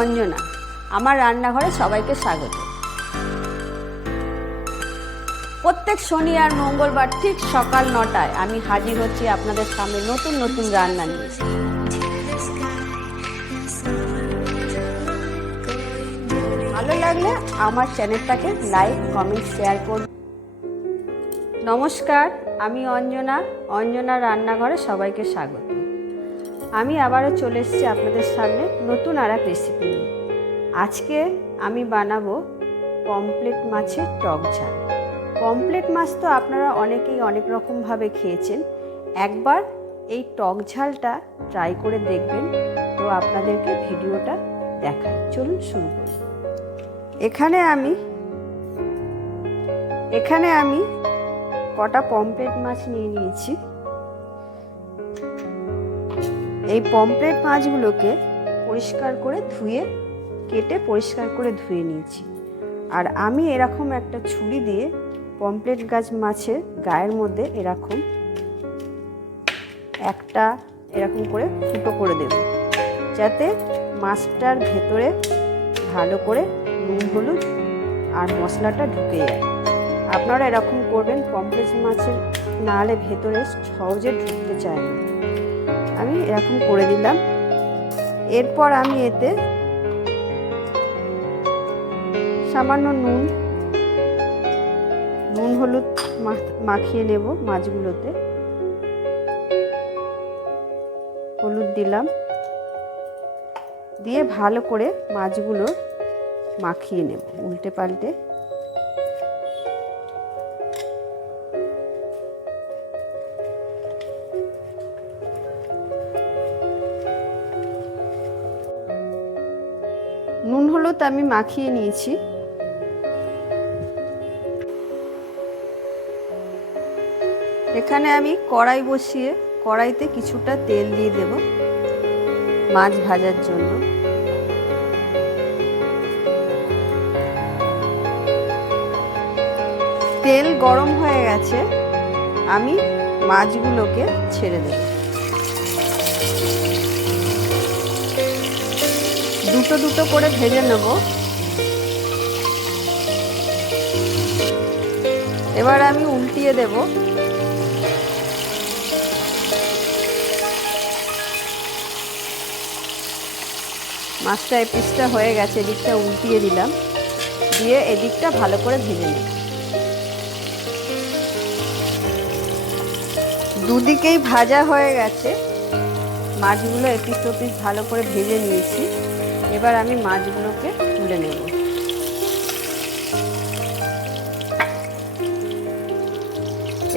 অঞ্জনা। আমার রান্নাঘরে সবাইকে স্বাগত। প্রত্যেক শনি আর মঙ্গলবার ঠিক সকাল 9টায় আমি হাজির হচ্ছি আপনাদের সামনে নতুন নতুন রান্না নিয়ে। ভালো লাগলে আমার চ্যানেলটাকে লাইক, কমেন্ট, শেয়ার করুন। নমস্কার, আমি অঞ্জনা রান্নাঘরে সবাইকে স্বাগত। আমি আবারও চলে এসেছি আপনাদের সামনে নতুন আর এক রেসিপি নিয়ে। আজকে আমি বানাবো পমফ্রেট মাছের টক ঝাল। পমফ্রেট মাছ তো আপনারা অনেকেই অনেক রকমভাবে খেয়েছেন। একবার এই টক ঝালটা ট্রাই করে দেখবেন। তো আপনাদেরকে ভিডিওটা দেখাই, চলুন শুরু করি। এখানে আমি কটা পমফ্রেট মাছ নিয়ে নিয়েছি। এই পমফ্রেট মাছগুলোকে পরিষ্কার করে কেটে পরিষ্কার করে ধুয়ে নিয়েছি। আর আমি এরকম একটা ছুরি দিয়ে পমফ্রেট মাছের গায়ের মধ্যে এরকম করে ফুটো করে দেব, যাতে মাছটার ভেতরে ভালো করে নুন, হলুদ আর মশলাটা ঢুকে যায়। আপনারা এরকম করবেন, পমফ্রেট মাছের না হলে ভেতরে সহজে ঢুকতে চায় না। আমি এরকম করে দিলাম। এরপর আমি এতে সামান্য নুন হলুদ মাখিয়ে নেব। মাছগুলোতে হলুদ দিলাম, দিয়ে ভালো করে মাছগুলো মাখিয়ে নেব উল্টে পাল্টে। নুন হলুদ আমি মাখিয়ে নিয়েছি। এখানে আমি কড়াই বসিয়ে কড়াইতে কিছুটা তেল দিয়ে দেব মাছ ভাজার জন্য। তেল গরম হয়ে গেছে, আমি মাছগুলোকে ছেড়ে দেব। দুটো করে ভেজে নেব। এবার আমি উল্টিয়ে দেব। মাছটা এপিসটা হয়ে গেছে, এদিকটা উল্টিয়ে দিলাম, দিয়ে এদিকটা ভালো করে ভেজে নেব। দুদিকেই ভাজা হয়ে গেছে, মাছগুলো এপিস ওপিস ভালো করে ভেজে নিয়েছি। এবার আমি মাছগুলোকে তুলে নেব।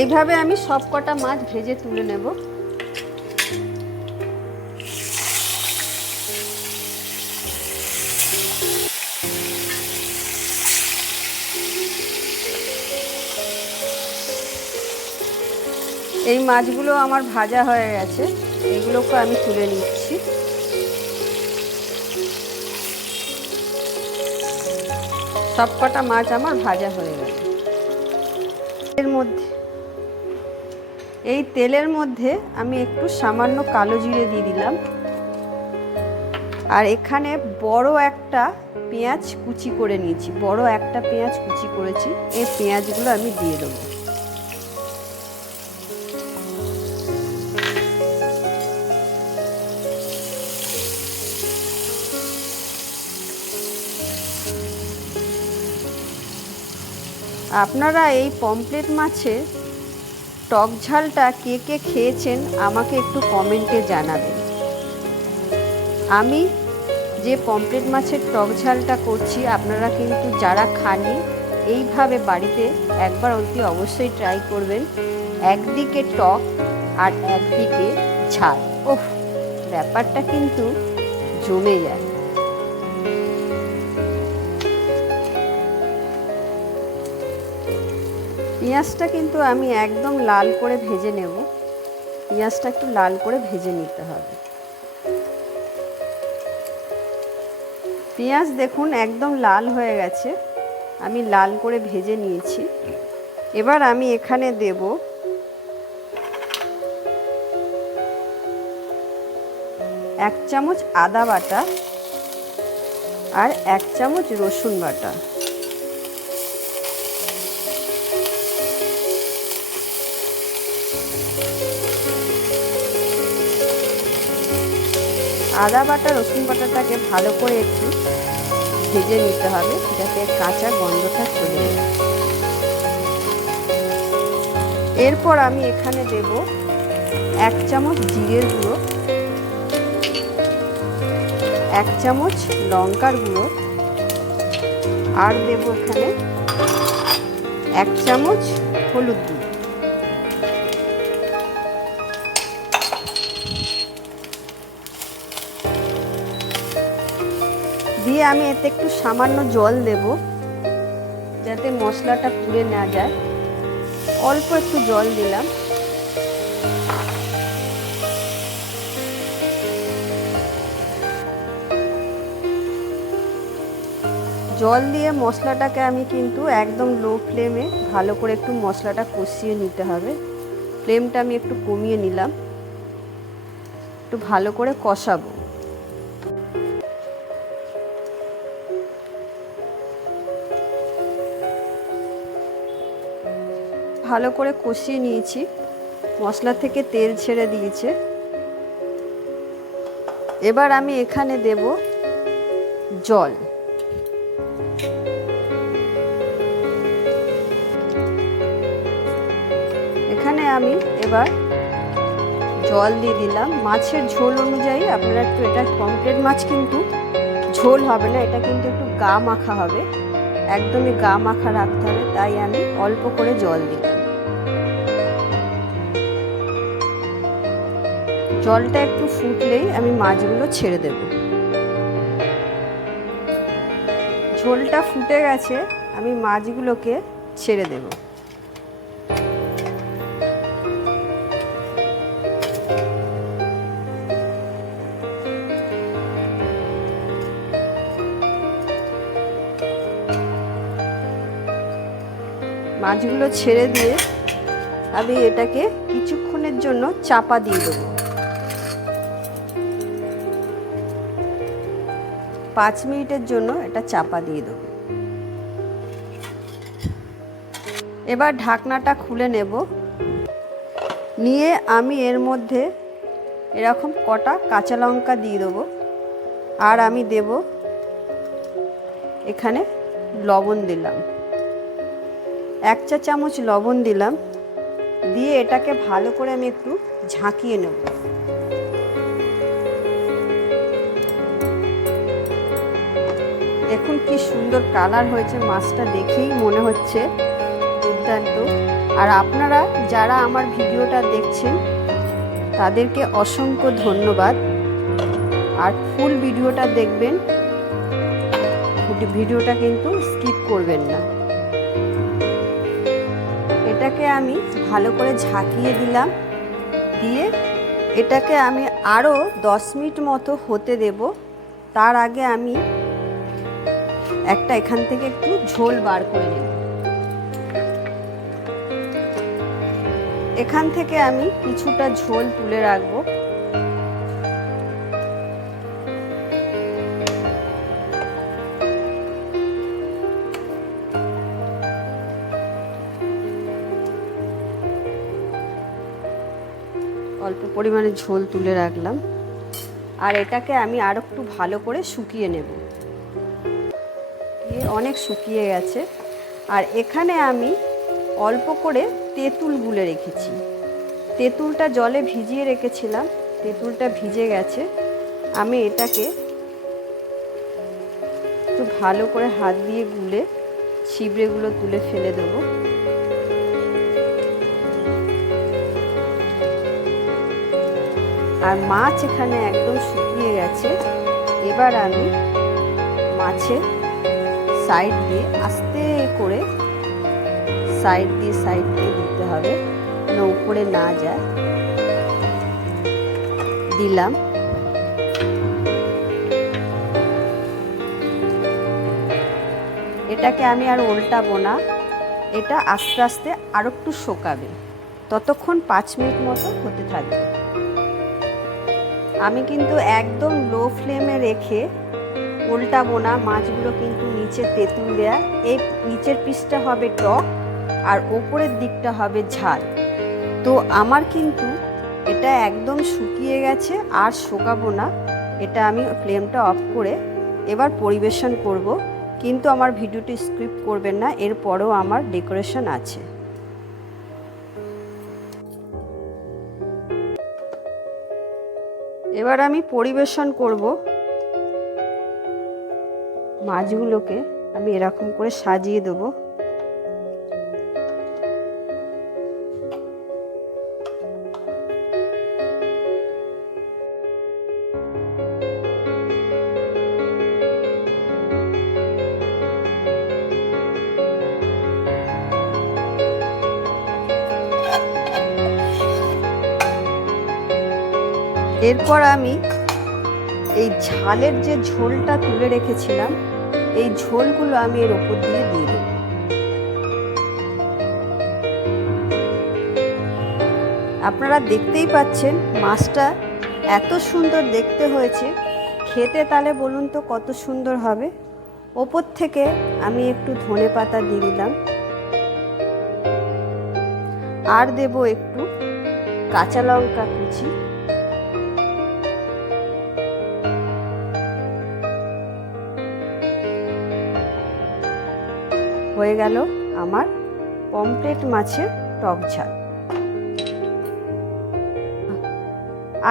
এইভাবে আমি সব কটা মাছ ভেজে তুলে নেব। এই মাছগুলো আমার ভাজা হয়ে গেছে, এগুলোকে আমি তুলে নিচ্ছি। সবকটা মাছ আমার ভাজা হয়ে গেল। এই তেলের মধ্যে আমি একটু সামান্য কালো জিরে দিয়ে দিলাম। আর এখানে বড় একটা পেঁয়াজ কুচি করে নিয়েছি, এই পেঁয়াজগুলো আমি দিয়ে দেবো। আপনারা এই পমফ্রেট মাছের টক ঝালটা কে কে খেয়েছেন আমাকে একটু কমেন্টে জানাবেন। আমি যে পমফ্রেট মাছের টক ঝালটা করছি, আপনারা কিন্তু যারা খাননি এইভাবে বাড়িতে একবার অবধি অবশ্যই ট্রাই করবেন। একদিকে টক আর একদিকে ঝাল, ওহ, ব্যাপারটা কিন্তু জমে যায়। পেঁয়াজটা কিন্তু আমি একদম লাল করে ভেজে নেব। পেঁয়াজটা একটু লাল করে ভেজে নিতে হবে। পেঁয়াজ দেখুন একদম লাল হয়ে গেছে, আমি লাল করে ভেজে নিয়েছি। এবার আমি এখানে দেব 1 চামচ আদা বাটা, আর 1 চামচ রসুন বাটা। আদা বাটা রসুন বাটাটাকে ভালো করে একটু ভেজে নিতে হবে যাতে কাঁচা গন্ধটা চলে যায়। এরপর আমি এখানে দেব 1 চামচ জিরের গুঁড়ো, 1 চামচ লঙ্কার গুঁড়ো, আর দেব এখানে 1 চামচ হলুদ গুঁড়ো। দিয়ে আমি এতে একটু সামান্য জল দেব যাতে মশলাটা পুড়ে না যায়। অল্প একটু জল দিলাম। জল দিয়ে মশলাটাকে আমি কিন্তু একদম লো ফ্লেমে ভালো করে একটু মশলাটা কষিয়ে নিতে হবে। ফ্লেমটা আমি একটু কমিয়ে নিলাম, একটু ভালো করে কষাবো। ভালো করে কষিয়ে নিয়েছি, মশলা থেকে তেল ছেড়ে দিয়েছে। এবার আমি এখানে দেব জল। এখানে আমি এবার জল দিয়ে দিলাম। মাছের ঝোল অনুযায়ী আপনারা একটু, এটা পমফ্রেট মাছ কিন্তু ঝোল হবে না, এটা কিন্তু একটু গা মাখা হবে, একদমই গা মাখা রাখতে হবে, তাই আমি অল্প করে জল দিলাম। জলটা একটু ফুটলেই আমি মাছগুলো ছেড়ে দেব। ঝোলটা ফুটে গেছে, আমি মাছগুলোকে ছেড়ে দেব। মাছগুলো ছেড়ে দিয়ে আমি এটাকে কিছুক্ষণের জন্য চাপা দিয়ে দেবো। 5 মিনিটের জন্য এটা চাপা দিয়ে দেবো। এবার ঢাকনাটা খুলে নেব। নিয়ে আমি এর মধ্যে এরকম কটা কাঁচা লঙ্কা দিয়ে দেবো, আর আমি দেব এখানে লবণ দিলাম, 1 চা চামচ লবণ দিলাম। দিয়ে এটাকে ভালো করে আমি একটু ঝাঁকিয়ে নেব। দেখুন কি সুন্দর কালার হয়েছে, মাছটা দেখেই মনে হচ্ছে দুর্দান্ত। আর আপনারা যারা আমার ভিডিওটা দেখছেন তাদেরকে অসংখ্য ধন্যবাদ। আর ফুল ভিডিওটা দেখবেন, ভিডিওটা কিন্তু স্কিপ করবেন না। এটাকে আমি ভালো করে ঝাঁকিয়ে দিলাম। দিয়ে এটাকে আমি আরও 10 মিনিট মতো হতে দেব। তার আগে আমি এখান থেকে একটু ঝোল বার করে নেব। এখান থেকে আমি কিছুটা ঝোল তুলে রাখবো। অল্প পরিমাণে ঝোল তুলে রাখলাম। আর এটাকে আমি আর একটু ভালো করে শুকিয়ে নেব। অনেক শুকিয়ে গেছে। আর এখানে আমি অল্প করে তেঁতুল গুলে রেখেছি। তেঁতুলটা জলে ভিজিয়ে রেখেছিলাম, তেঁতুলটা ভিজে গেছে। আমি এটাকে একটু ভালো করে হাত দিয়ে গুলে ছিবড়েগুলো তুলে ফেলে দেবো। আর মাছ এখানে একদম শুকিয়ে গেছে। এবার আমি মাছের সাইড দিয়ে আস্তে করে সাইড দিয়ে দিতে হবে, যেন উপরে না যায়। দিলাম। এটাকে আমি আর উল্টাবো না, এটা আস্তে আস্তে আর একটু শুকাবে, ততক্ষণ 5 মিনিট মতো হতে থাকবে। আমি কিন্তু একদম লো ফ্লেমে রেখে উল্টাবো না, মাছগুলো কিন্তু নিচে তেঁতুল দেয়া। এই নিচের পিসটা হবে টক আর ওপরের দিকটা হবে ঝাল। তো আমার কিন্তু এটা একদম শুকিয়ে গেছে, আর শুকাবো না। এটা আমি ফ্লেমটা অফ করে এবার পরিবেশন করব। কিন্তু আমার ভিডিওটি স্কিপ করবেন না, এরপরেও আমার ডেকোরেশন আছে। এবার আমি পরিবেশন করব। মাছগুলোকে আমি এরকম করে সাজিয়ে দেবো। এরপর আমি এই ঝালের যে ঝোলটা তুলে রেখেছিলাম, এই ঝোলগুলো আমি এর উপর দিয়ে দিয়ে দেব। আপনারা দেখতেই পাচ্ছেন মাছটা এত সুন্দর দেখতে হয়েছে, খেতে তাহলে বলুন তো কত সুন্দর হবে। ওপর থেকে আমি একটু ধনেপাতা দিয়ে দিলাম, আর দেব একটু কাঁচা লঙ্কা কুচি। হয়ে গেল আমার পমফ্রেট মাছের টক ঝাল।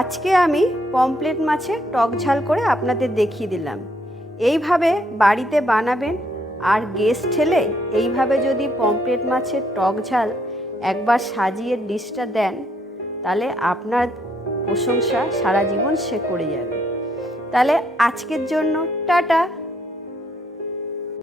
আজকে আমি পমফ্রেট মাছের টক ঝাল করে আপনাদের দেখিয়ে দিলাম। এইভাবে বাড়িতে বানাবেন, আর গেস্ট এলে এইভাবে যদি পমফ্রেট মাছের টক ঝাল একবার সাজিয়ে ডিশটা দেন, তাহলে আপনার প্রশংসা সারা জীবন সে করে যাবে। তাহলে আজকের জন্য টাটা।